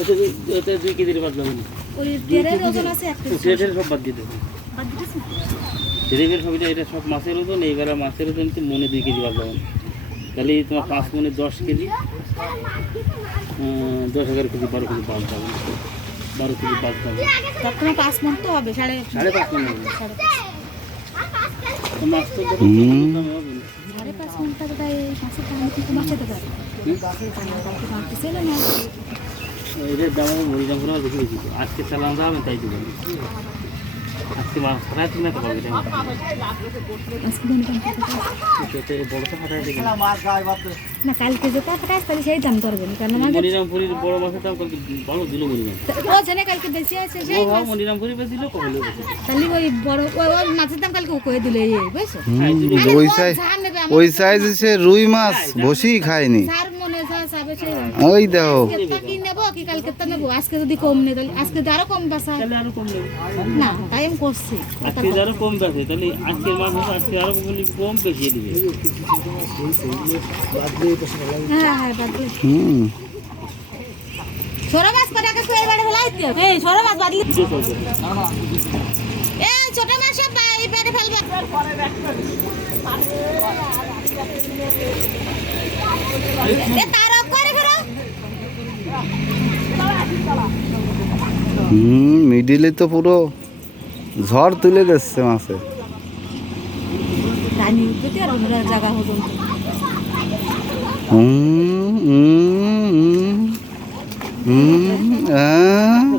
এটা 2 কেজির বাদ লাগবে। ওই ডেরের ওজন আছে একটা। সেটার সব বাদ দিতে হবে। বাদ দিতেছি। ডেরের সবটা এটা সব মাছের ওজন, এইবার মাছের ওজন তো মনে 2 কেজি বাদ লাগবে। তাহলে তোমার 5 মনে 10 কেজি, 10,000 কেজি 12 কেজি বাদ যাবে। 12 কেজি বাদ যাবে। তখন 5 মণ তো হবে, 5.5 মণ হবে। মাছ তো হবে না। 5.5 মণটা তো তাই মাছের দাম কি কমাতে যেতে পারে? কালকে ছিল না। এর দাম মরিদাম করে দেখি দেখি। আজকে চালান দাম তাই দিবেন। আজকে মাছ ফ্রাই তুমি তো পাবে না। আজকে দিন কত? সেটা বড় তো ফাটাই দিবেন। না কালকে যেটা ফাটাই তাহলে সেই দাম করবেন, কারণ আমাদের মনিরামপুরির বড় মাছের দাম কত ভালো দিল মনিরাম। ও জানে কালকে বেশি আছে সেই মাছ। মনিরামপুরি বেশি লোক হলো। তাহলে ওই বড় ওই মাছের দাম কালকে কই দিলে এই বুঝছো? ওই সাইজ সে রুই মাছ বসি খায়নি। স্যার মনে যাবে সেই ওই দেখো কি নেব কি কালকে তো নেব, আজকে যদি কম নেই তাহলে আজকে তো আরো কম বাসা। তাহলে আরো কম নেব না তাই আমি করছি। আজকে আরো কম বাসে, তাহলে আজকের মাছ আজকে আরো কম বেশি দিবে। হ্যাঁ বাদলে ছোট মাছ কটাকে তো এবারে ফেলাইতে হবে। এই ছোট মাছ বাদলি এই ছোট মাছ সব এবারে ফেলবে। এ তারক করে ফেরো। মিডিলে তো পুরো ঝড় তুলে দিচ্ছে মাছে। রানী উঠতে আর ওনার জায়গা হজম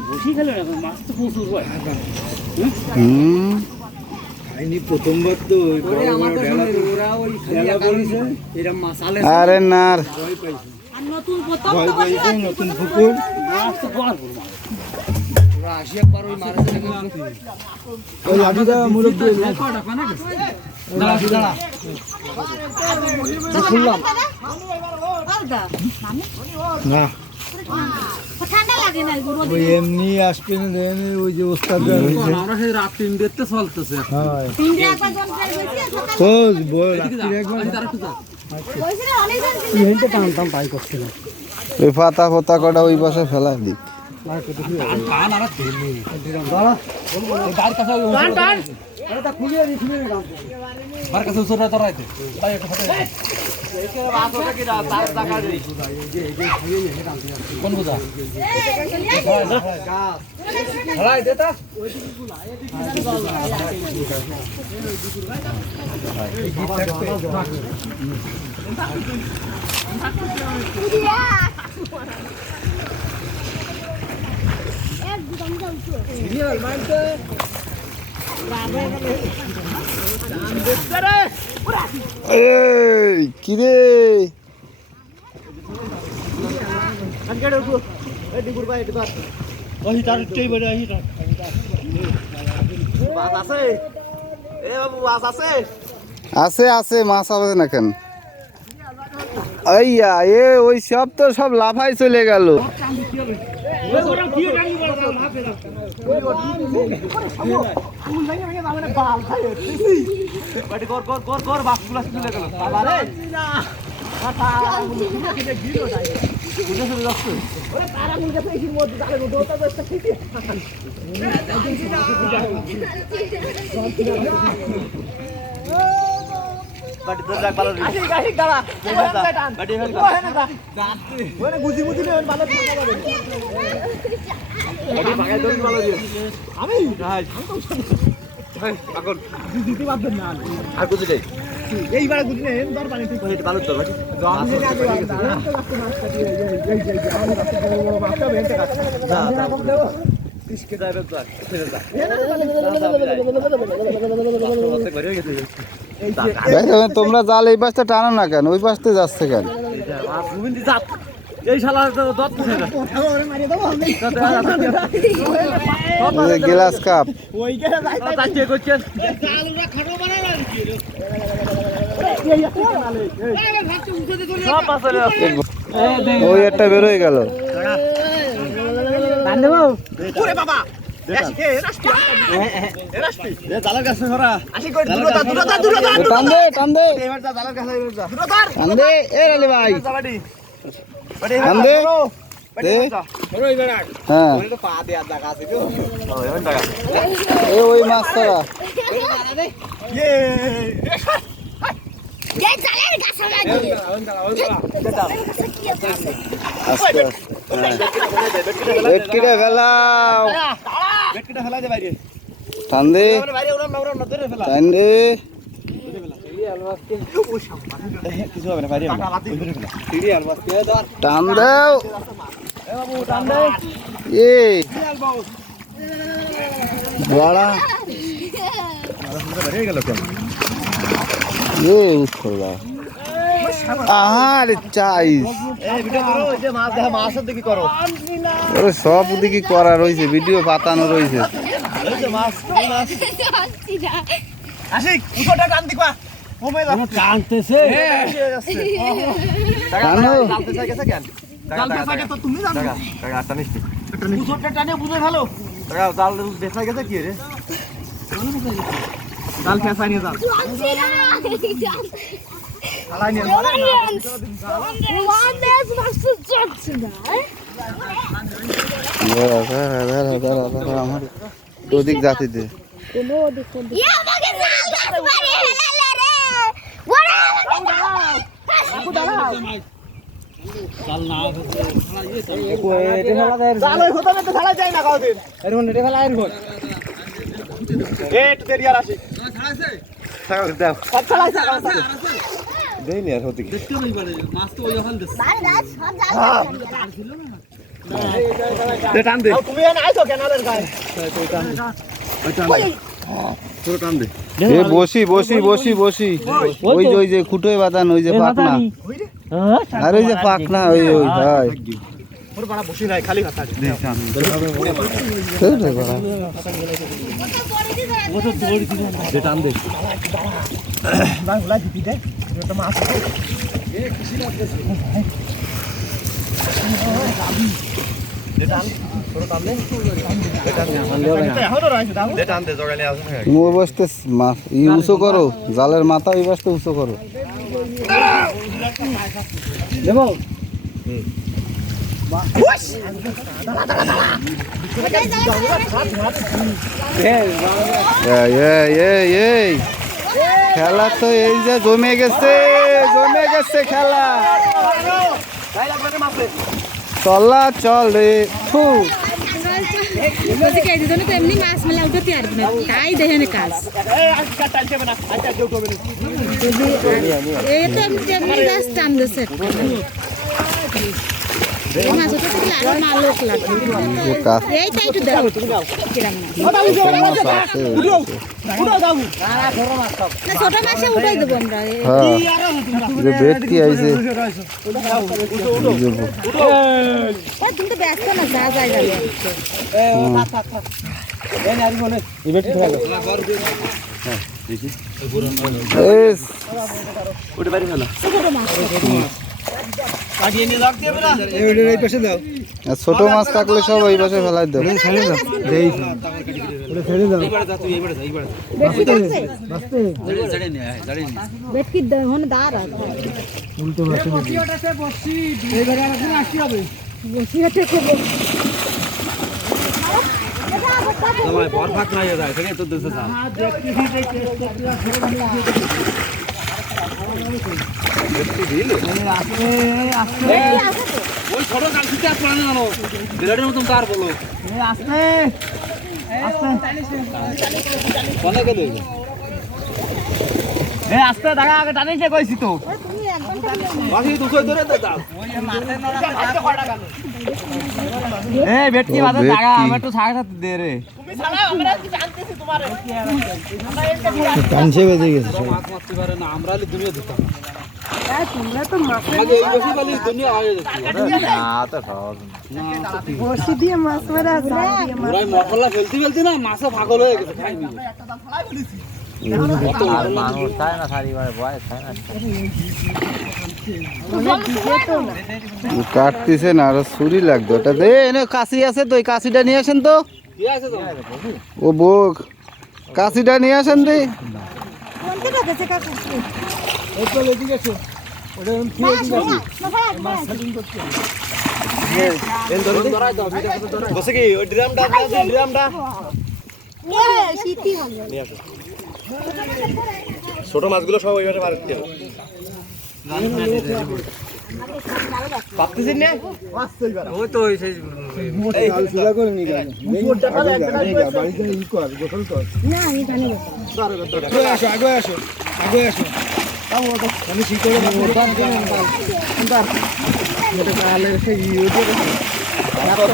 বসি খেলে মাছ তো প্রচুর হয়। প্রথমবার তো আরে না আর নতুন প্রথম তো নতুন পুকুর মাছ তো ভরপুর মাছ। ওই লাঠিটা মুরব্বী খুললাম না ঠান্ডা লাগে না ওই এমনি আসবে না দেন ওই যে ওস্তাদ আমরা সেই রাত 3:00 চলতেছে। হ্যাঁ তিনটে একবার জন ফেল হইছে সকাল তো বল রাত্রি একবার হইছে না অনেক জন ইভেন্টে টানতাম তাই করছিল ওই পাতা ফতা কটা ওই পাশে ফেলা দিক। টান আর ধরলি দাঁড়া এই দাঁড় কাছে টান টান আরে তা খুলিয়ে দিছি রে গান বার কাছে উসরা তোরাইতে তাই একটা ফটো কোন বুঝা হালাই দে তা সিরিয়াল মানতে এই কি রে ওই তার চই বড় আই বাস আছে এ বাবু বাস আছে আছে আছে মাছ হবে না কেন? আইয়া এ ওই সব তো সব লাফাই চলে গেল। এইবার গুজি নেন দর পানি ঠিক হয়ে ভালো তো বাকি আমি জানি আগে তো মাছ কাটি এই বড় বড় মাছটা বেনতে কাটছে যা দেবো ইসকে যাবে তো ছেড়ে যা তোমরা জাল এই পাশটা টানো না কেন? ওই পাশতে যাচ্ছে কেন? এই শালা তো দত গ্লাস কাপ ওই কে যাইতে করছেন জালুরা খাটো বানাই না সব আসলে ওই একটা বের হয়ে গেল। টান দেবো ওরে বাবা টান দে টান দে টান দে এ রালি ভাই টান দে দে হ্যাঁ এ ওই মাছ ধরা আস্তে বেটকিটা ফেলাও টান দে টান দে টান দাও এ বড়া এ উঠলা আহারে চাই ওরে সব দিকে করা রয়েছে ভিডিও পাতানো রয়েছে টানতেছে আমার ওদিক জাতি দে বসি বসি বসি বসি ওই যে খুঁটোয় বাঁধান ওই যে পাকনা আর ওই যে পাকনা ওই ওই ভাই ওই বসতে উঁচু করো জালের মাথা ওই বসতে উঁচু করো খেলা তো এই যে জমে গেছে খেলা চলা চল রে এমনি মাছ মেলা উঠতে পারবি না তাই দেখেন কাজ এই তো এমনি গাছ টান দিচ্ছে মাছ উঠতে থাকলে আরো না লোক লাগবে এইটা একটু দেখো ছোট মাছে উঠাই দেবো আমরা ভেটকি আইছে কিন্তু ব্যস্ত না যা যায় যাবে ছোট মাছ থাকলে সব ওই পাশে ফেলাই দাও বেটকি হন দাঁড় উল্টো ওই ছোট কালকিতে আর প্রাণ আনো বিরাটের মতন তার বলো আস্তে কোনে গেলে আস্তে দাঁড়া আগে টানিছে কইছি তো বাকি দুশো ধরে দাও ভেটকি মাঝে দাঁড়া আমি একটু ছাড়া দে রে কানছে বেজে গেছে মাছ মারতে পারে না আমরা দুনিয়া দিতাম তোমরা তো মাছ এই বসে বলি দুনিয়া হয়ে যাচ্ছে না তো সহজ বসি দিয়ে মাছ মারা পুরাই মশলা ফেলতে না মাছে পাগল হয়ে গেছে খাইনি মানুষ খায় না সারিবারে বয়স খায় না কাটতেছে না আরো ছুরি লাগতো ওটা দে এনে কাশি আছে তো ওই কাশিটা নিয়ে আসেন তো কি আছে তো ও বোক কাশিটা নিয়ে আসেন দে ওই তো এদিকে এসো ওটা কি এদিকে আছে মাছ বসে কি ওই ড্রামটা ড্রামটা নিয়ে আসো। ছোট মাছগুলো সব ওইভাবে বার করতে হবে। পাচ্ছিস না? ওই তো ওই সেই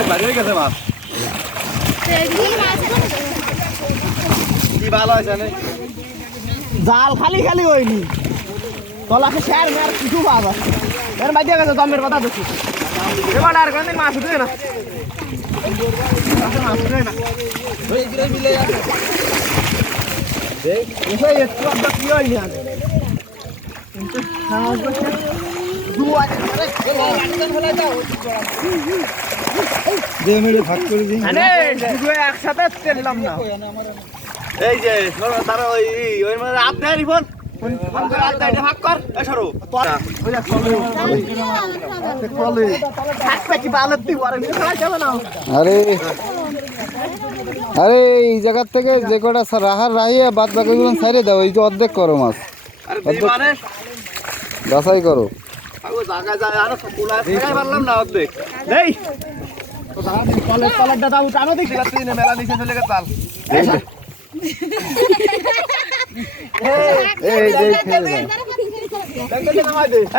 বাড়ি হয়ে গেছে মাছ। কি ভালো হয়েছে না? জাল খালি খালি হয়নি তলাকে শেয়ার মেয়ার কিছু পাওয়া এর মাঝে গেছে দমের কথা দেখি এবার আর কোনদিন মাছ উঠবে না মাছ উঠবে না একটু আধা কি হয়নি আর কিন্তু একসাথে তেললাম না এই যে তারা ওই মানে আপনি রিপন ভাগ কর সরো আরে আরে এই জায়গার থেকে যে কটা রাহার রাহিয়া বাদ বাকিগুলো ছাইড়ে দাও, এই যে অর্ধেক করো মাছ, বাছাই করো। এই যে ফেলে দাও।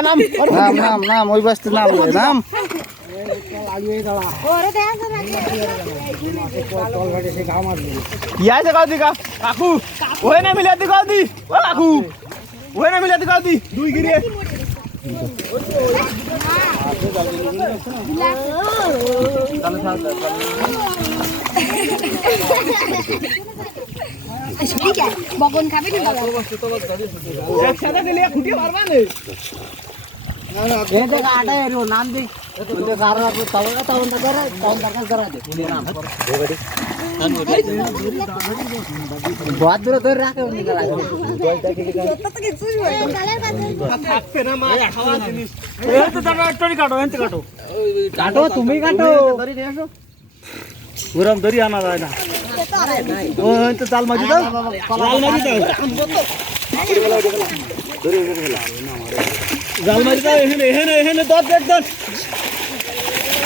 নাম নাম নাম ওই বাসতে নাম রে, নাম কাকু ওই না মিলে দিকাও দি ও কাকু ওই না মিলে দিকাও দি দুই গিরে বগন খাবে কি একসাথে দিলে খুঁটিয়ে পারবা না নাম দি बहुत दूर दूर रखे काटो तुम्हें काटो गरम दरी आना जाए ना ओ तो चाल माजी दाओ चाल माजी दाओ জাল মারি দাও এখানে এখানে এখানে দশ একদম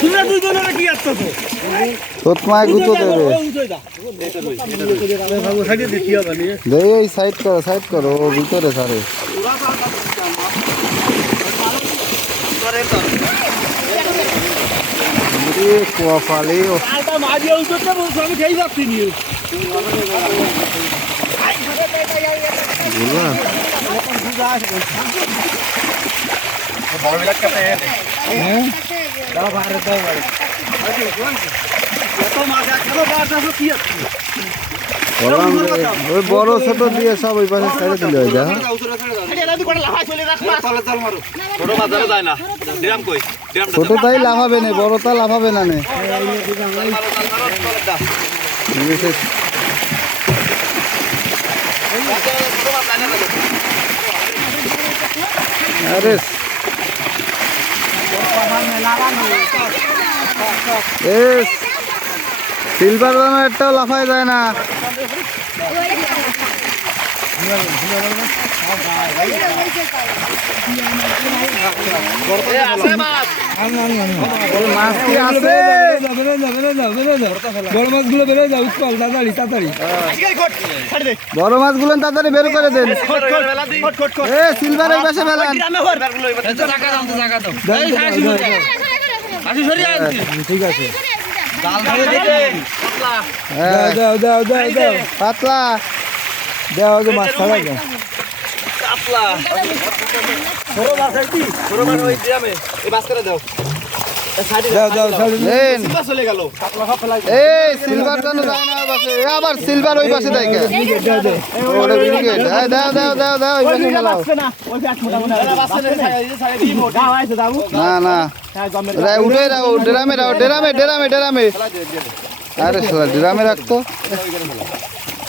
তোমরা দুইজনে কি আসছো তো তোতমায় গুতো দেবে, দে এই সাইড করো ও ভিতরে সারে। কোয়াফালি মাঝে উঠতে বলছো আমি খেয়ে যাচ্ছি নিয়ে ওই বড় ছোট দিয়ে সব ওই পাশে ছেড়ে দিলে হয় যা। ছোট তাই লাফাবে না, বড় তা লাফাবে না নে। আরে সিলভার দানা একটাও লাফায় যায় না। মাছ কি আছে? বড় মাছগুলো বেরো যাও, উৎপল তাড়াতাড়ি তাড়াতাড়ি বড় মাছগুলো তাড়াতাড়ি বের করে দেন। সিলভার এই পাশে ফেলান। ঠিক আছে দাও দাও দাও দাও পাতলা দাও যে মাছ ছাড়া দাও। সিলভার দাও আবার সিলভার ওই পাশে দেয় দাও দাও দাও দাও ওই পাশে মেলাও। না না উঠে রাও, ড্রামে রাও, ড্রামে ড্রামে ড্রামে। আরে ড্রামে রাখতো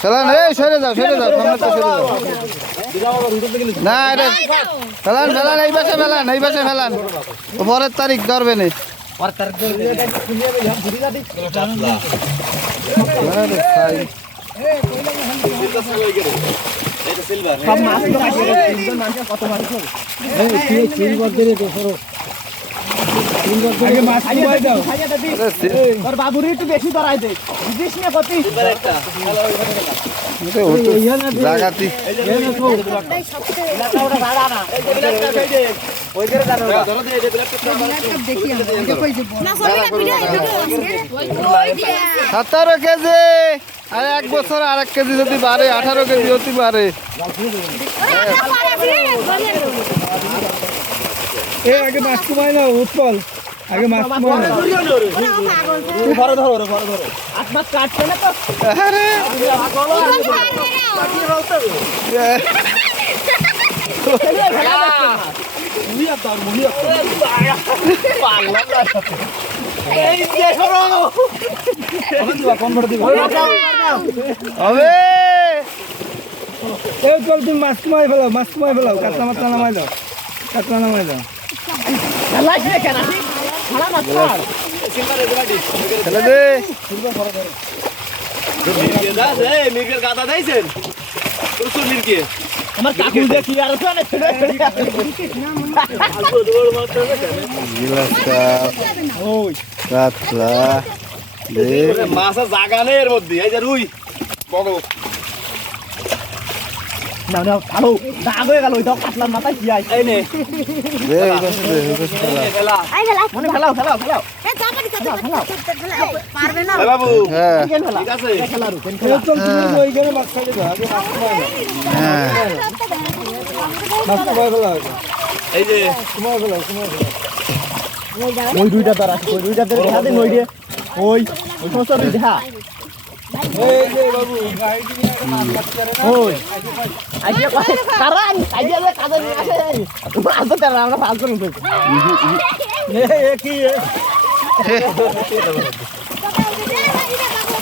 চালান। এই সরে যাও সরে যাও, সামনেটা সরে যাও। না রে ফেলান ফেলান, এই পাশে ফেলান, এই পাশে ফেলান, পরের তারিখ ধরবে না। আরে ভাই এটা সিলভার সব মাছ তো কাটিয়ে তিনজন মানুষের কত মাছ হবে আগে মাছ খাইয়ে দাও তোর বাবুরি একটু বেশি ধরাই দে বুঝিস না কতি সিলভার একটা জাগাতি ওটাই সবচেয়ে ধরো দে এটা ব্ল্যাকটা দেখি আমরা কই যাব না সবটা ভিডিও ওই দিয়া 17 কেজি আর এক বছর আর 1 কেজি যদি বাড়ে 18 কেজি হতে পারে আগে মাছ কমাই না উৎপল আগে মাছ কমাই না তুই ঘরে ধরো রে ঘরে ধরো আট মাছ কাটছে না তো আরে হবে এই চল তুমি মাছ কমাই ফেলাও কাতলা মাছ নামাই দাও কাতলা নামাই দাও ছেলে দে মির্গের গাদা দিয়েছেন প্রচুর মির্গে আমার কাকু দেখি আর তো না ছেড়ে গিলাস কাপ ওই কাতলা দে মাছের জাগা নেই এর মধ্যে এই যে রুই বড় না না ভালো দাগ হয়ে গেল ওইটা কাটলাম মাথায় কি আই এই নে দে এই পাশে দে এই পাশে ফেলা। খেলা আই গেল মনে ফেলাও ফেলাও ফেলাও এ চাপানি পারবে না এ বাবু হ্যাঁ কেন ফেলা ঠিক আছে খেলারু কেন এই খেলা চল তুমি ওইখানে মাছ খাইয়ে দাও আগে মাছ কমাই দাও হ্যাঁ মাছ কমাই ফেলাও এই যে কমাই ফেলাও ওই দুইটা দ্বারা ওই দুইটা দ্বারা দেখা দিন ওই রে ওই ওই সমস্ত দেখা এই যে বাবু গাইডি নিয়ে মাছ কাটতে পারে না ওই আইডিয়া কারণ আইডিয়া যে কাজে নিয়ে আসে তোমরা আজ তো আমরা ফাল করুন তো এ কি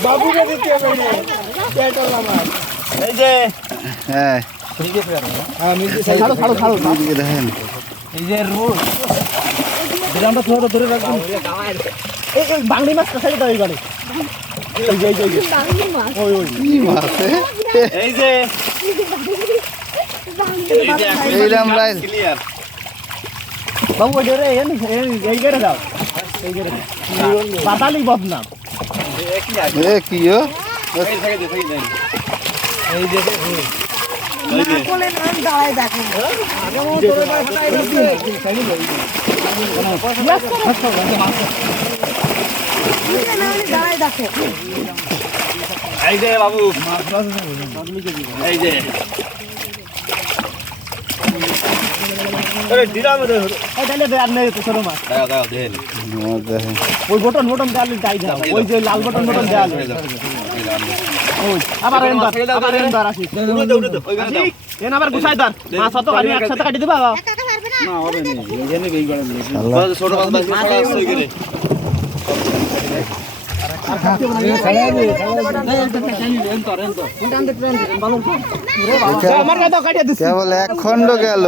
বাবু রে দিতে হবে না পেটলা মাছ এই যে হ্যাঁ হ্যাঁ মিজি ছাড়ো ছাড়ো ছাড়ো এদিকে দেখেন এই যে রুই দিলামটা থোড়া ধরে রাখুন এই এই বাংলি মাছ কাছে দাও এইবারে এই যে ওই ওই কি মাছ এই যে এইরাম রাইল ক্লিয়ার বাবু ওই রে এই গেরে দাও এই গেরে বাতালি বদনাম এ কি ও এই থেকে দে এই যে এই যে বলেন দাঁড়ায় দেখো দাঁড়ায় দেখো এই যে বাবু এই যে আরে দিরামে দে এই তাইলে দে আর নেই তো ছোট মাছ দাও দাও দেন দেখেন ওই বটন দেয়ালে দাই দাও ওই যে লাল বটন দেয়ালে ওই আবার এন্দার আসি উড়ে দাও ওই গানে দাও এন আবার গুছাই দার মাছ অত কাটি একসাথে কাটি দিবা বাবা কাকা পারবে না না হবে না এখানে বেই গড়া নেই আল্লাহ ছোট মাছ বাকি সব হয়ে গেলে আমার কাছে কাটিয়ে দিছি কেবল এক খণ্ড গেল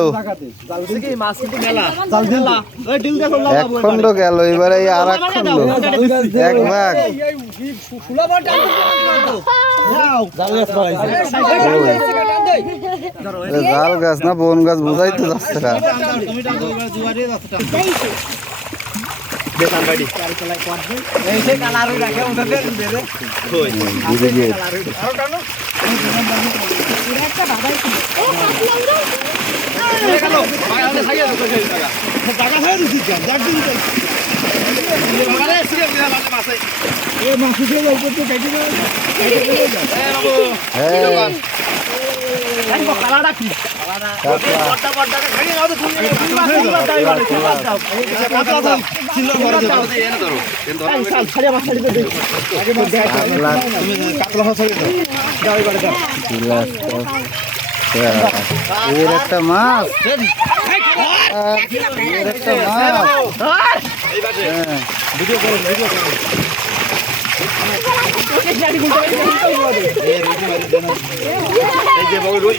মাছ কিন্তু মেলা জাল ওই ডিল দে করলাম এক খণ্ড গেল এবারে এই আর এক খণ্ড এক ভাগ ওই। জাল গাছ না বন গাছ বুঝাই তো যাচ্ছে না দেখান বাড়ি কই বুঝে গিয়ে একটা বাবাই ছিল ও গেল বাগানে থাকে টাকা হয়ে দিছি যাক দিন বাগানে সিরে বিনা মাছ এ মাছ দিয়ে যাও করতে কাটি দাও এ বাবু হ্যাঁ এই বকালা রাখি কাতলা বড়টা বড়টাকে খাইয়ে দাও তো তুমি চিল্লা করে দাও এনে ধরো এনে ধরো ছাড়িয়ে মাছ ছাড়িয়ে দে কাতলা কাতলা মাছ হয়ে যাও এবারে দাও গিলাস কাপ এর একটা মাছ এর একটা মাছ এই বাসে হ্যাঁ এই যে বাবু রুই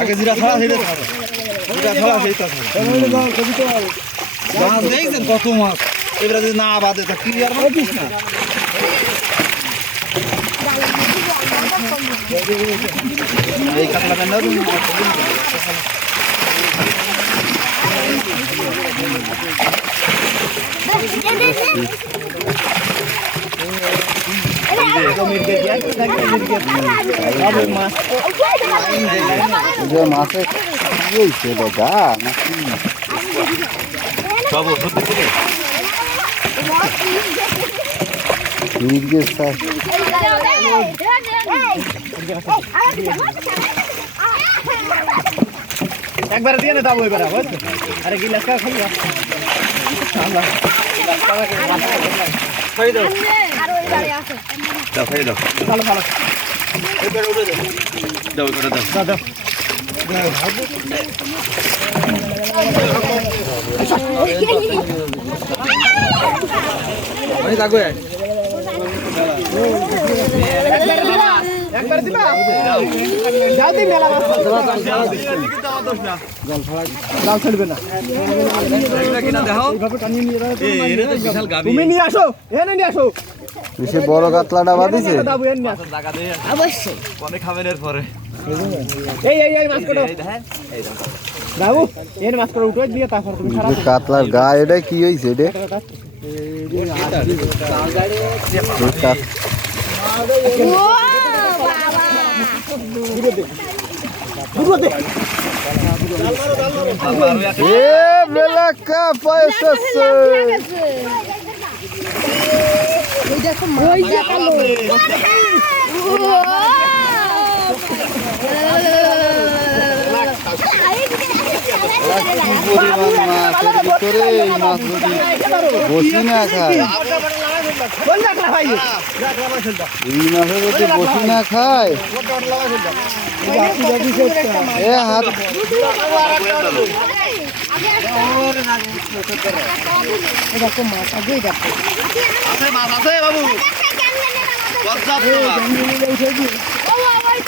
আগে জিরা ছাড়া হেরে মাছ দেখছেন কত মাছ এবারে যদি না বাদে তা কি আর মাছ না এই কাতলা বেন্ডা মাছে কি হয়েছে দাদা নাকি একবার দিয়ে না দাও এবার আরে গিলাস খাও খালি ভালো ভালো একবার দিবা যাও দি মেলা জাল ছাড়বে না তুমি নিয়ে আসো এনে নিয়ে আসো বেশি বড় কাতলাটা বাদিছে অবশ্যই অনেক খাবেনের পরে এই এই এই মাছ কোটো বাবু এর মাছ কোটো উঠে দিয়ে তারপর তুমি খারাপ কাতলার গা এটা কি হয়েছে এটা বেলাকা পয়সা মাছের ভিতরে এই মাছ যদি বসি না খায় এই মাছে যদি বসি না খায় এ হাত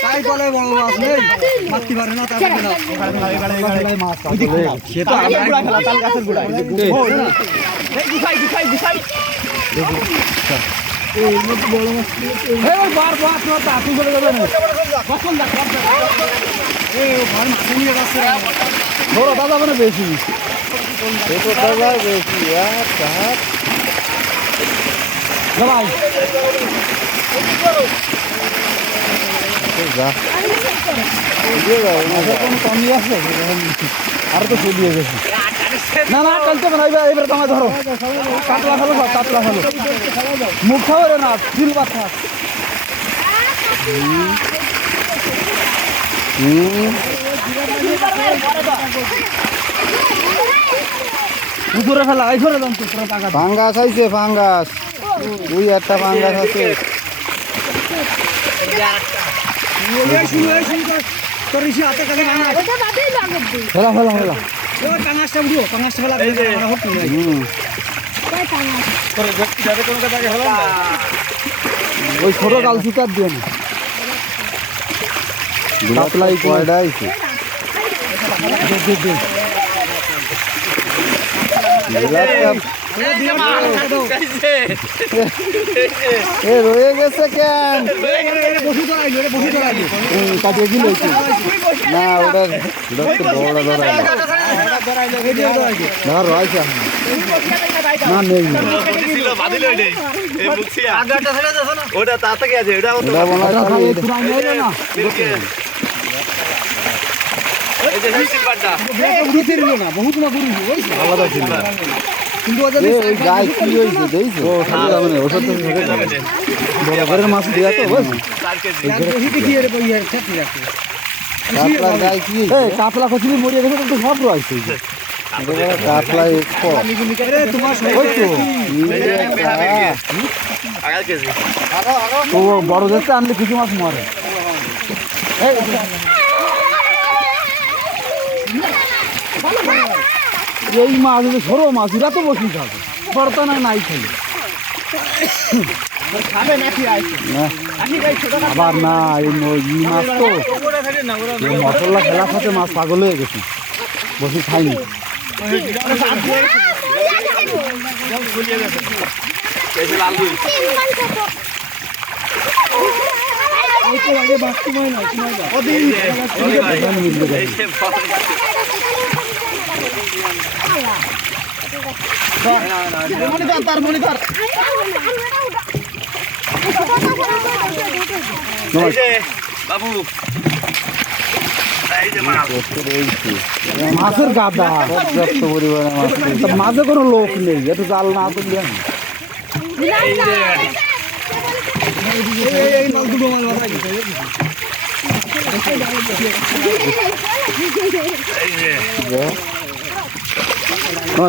তাই বলে বড় মাছ নেই মাছতে পারে না তার মাছ সে তো আমরা তাল গাছের গোড়ায় দাদা মানে বেশি দাদা বেশি কমই আছে আর তো চলিয়ে গেছে না না কালকে না এবার তোমার ধরো কাতলা ফেলো সব কাতলা ফেলো মুখ খাওয়া রে না চিল বাচ্চা উপরে ফেলা এই ধরে দাম তো পুরো টাকা ফাঙ্গাস আইছে ফাঙ্গাস ওই একটা ফাঙ্গাস আছে ফেলা ফেলা ফেলা ওই ছোট কাল শিকার দিয়ে কাতলাই কয়টা আইছে রয়ে গেছে কেন কাটিয়ে দিল না ওটার বড় ধর রয়েছে না নেই ওটা তা থেকে আছে ওটা বহুত আলাদা ছিল কিন্তু গায়ে কি হয়েছে দেখছো বড় মাছ দিয়া তো গায়ে কি কাতলা কচুরি মরিয়ে গেছে তো সব রয়েছে কাতলা তো বড় দেখতে আনলে কিছু মাছ মরে এই মাছ হলে সরো মাছ এরা তো বসে খাবে বড়তা নাই খেলে আবার না এই মাছ তো মশলা খেলার সাথে মাছ পাগল হয়ে গেছে বসে খাইনি বাবু মাছের গাদা পর্যাপ্ত পরিমাণে মাছ মাঝে কোনো লোক নেই একটু জাল না তুললে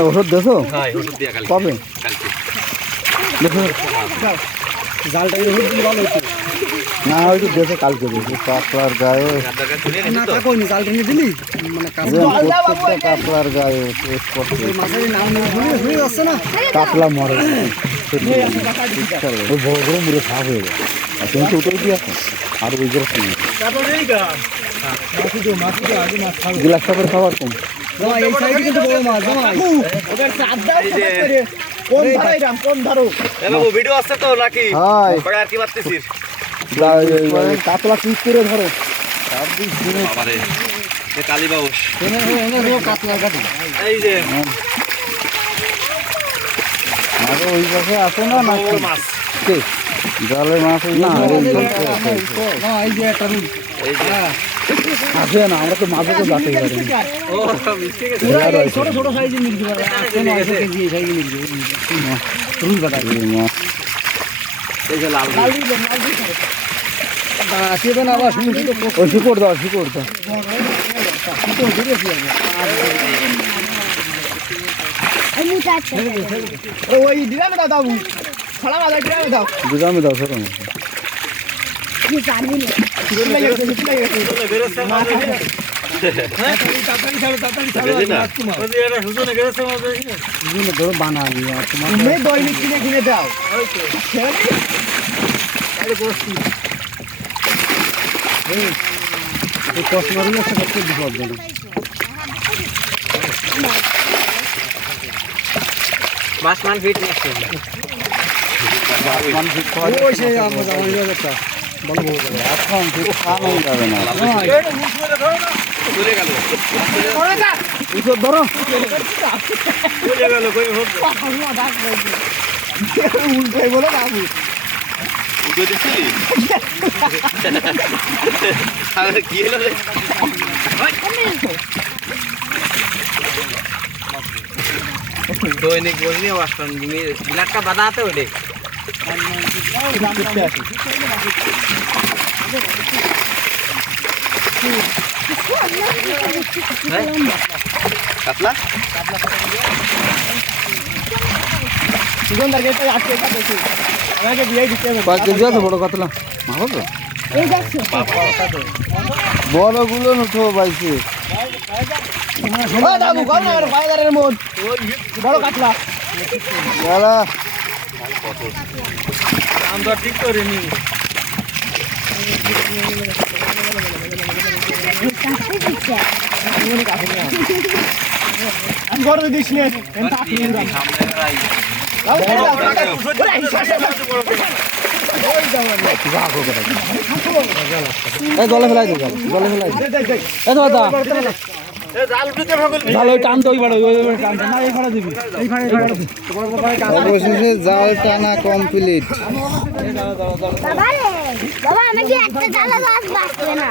ওষুধ দেছো কবে জালটা ভালো হচ্ছে না হয়তো দেশে কালকে দেখি কাঁকড়ার গায়ে জালটা নিয়ে দিলি মানে কাঁকড়ার গায়ে যাচ্ছে না কাতলা মরে বড় মুড়ে সাফ হয়ে যায় আর তুমি তো উঠে দিয়ে আসো আর ওই করে গ্লাসটা করে খাবার কম ভিডিও আছে তো নাকি হাই আর কি মারতেছিস কাতলা পিস করে ধরো কালীবাউস কাতলা কাটি এই যে আরে ওই পাশে আছে না না মাছ কে জালে মাছ ওই না এই যে আছে না আমরা তো মাঝে তো যাতে পারি ও মিস্টেক ছোট ছোট সাইজের মির্গি রুই বাটা মাছ এই যে লাল আসবে না আবার ওই শিকড় দাও শিকড় দাও ওই ডিরামে দাও দাও ছড়া বাজার ডিরামে দাও দুগামে দাও সরো ধরো বানাবি তুমি দৈনিক কিনে কিনে দাও কষ্ট মারলে একটা বিপদ দেবে মাছ মান ফিট ওই সেই আমরা জামাই যাবে বলবো এখন ঠিক খাওয়া যাবে না চলে গেল উঠে ধরো চলে গেল কই হোক উল্টাই বলো বাবু উঠে দিছিলি আরে কি হলো রে দৈনিক বলনি ওয়াস্টার্ন বিলাটটা বাঁধাতে ওরে কাতলা সুগন্ধার গেটটা আটকে কাটেছি আমাকে দিয়ে দিতে হবে কয়েক কেজি আছে বড় কাতলা মারো তো বড়গুলো উঠো বাইছে বাবু কর না বাজারের মধ্যে বড় কাটলা যারা আমরা ঠিক করে নি আমি বড় দিস নে এম তাক নিয়ে দাও এই জলে ফেলাই দো জলে ফেলাই এ দাদা জাল ওই টানতে ওই বাড়ো ওই টানতে না এই ফাড়া দিবি এই ফাড়া দিবি অবশেষে জাল টানা কমপ্লিট বাবা রে বাবা আমাকে একটা জালা মাছ বাঁচবে না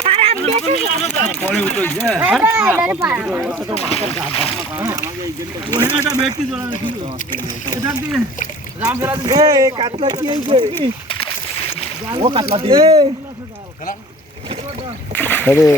খারাপ বেশি পরে উঠই হ্যাঁ ওহেনাটা বেটি জলা ছিল এটা দিয়ে রাম ফেরা দে এ কাতলা কি হইছে ও কাতলা দিয়ে আরে